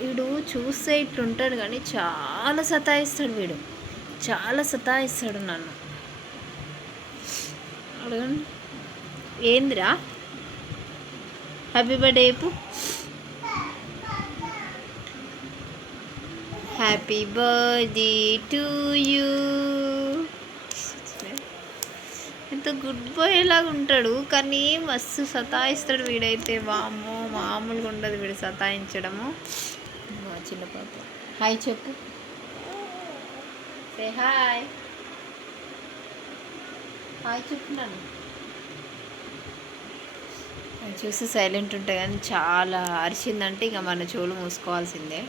వీడు చూస్తే ఇట్లుంటాడు కానీ చాలా సతాయిస్తాడు వీడు, చాలా సతాయిస్తాడు నన్ను. అడగండి ఏందిరా, హ్యాపీ బర్త్డే చెప్పు. Happy birthday to you. ఎంత గుడ్ బాయ్ లాగా ఉంటాడు కానీ మస్తు సతాయిస్తాడు వీడైతే. వామ్మో మామూలుగా ఉండదు వీడు సతాయించడము. చిన్న పాప హాయ్ చెప్పు, సే హాయ్, హాయ్ చెప్తున్నాను. చూసి సైలెంట్ ఉంటాయి కానీ చాలా అరిచిందంటే ఇక మన చెవులు మూసుకోవాల్సిందే.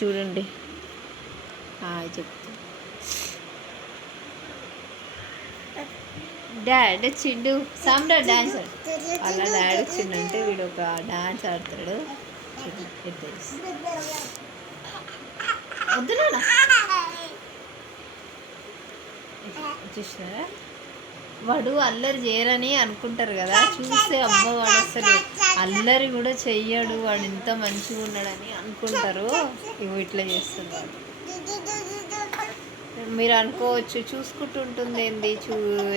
చూడండి హాయ్ చెప్తా. డాడ్ వచ్చిండు, సామ్రా డాన్స్ అలా డాడ్ వచ్చిండంటే వీడు ఒక డాన్స్ ఆడతాడు. వద్దునా చూసినారా, వాడు అల్లరి చేయరని అనుకుంటారు కదా, చూస్తే అబ్బా వాడు అసలు అల్లరి కూడా చెయ్యడు, వాడు ఎంత మంచిగా ఉన్నాడని అనుకుంటారు. ఇవి ఇట్లా చేస్తున్నారు. మీరు అనుకోవచ్చు చూసుకుంటూ ఉంటుంది ఏంది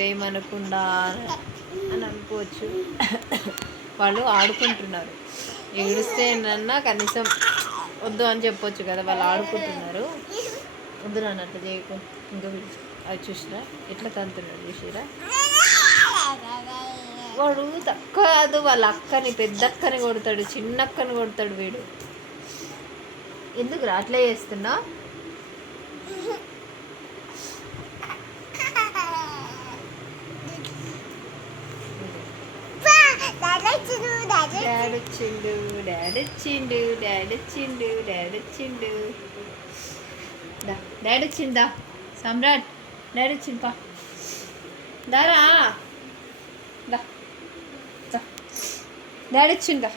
ఏమనకుండా అని అనుకోవచ్చు. వాళ్ళు ఆడుకుంటున్నారు, ఏడుస్తేనన్నా కనీసం వద్దు అని చెప్పొచ్చు కదా, వాళ్ళు ఆడుకుంటున్నారు. వద్దు నన్ను అట్లా చేయకు. ఇంకా అది చూసిరా ఎట్లా తంతున్నాడు, చూసిరా. వాడు తక్కువ కాదు, వాళ్ళ అక్కని పెద్ద అక్కని కొడతాడు, చిన్న అక్కని కొడతాడు వీడు. ఎందుకు రా అట్లా చేస్తున్నా? డాడ్ వచ్చిండు, డాడ్ వచ్చిండు, డాడ్ వచ్చిండు, డాడ్ వచ్చిండు, డాడ్ వచ్చిందా సమ్రాట్, డాడ్ వచ్చింపా దారా, డాడ్ వచ్చిందా.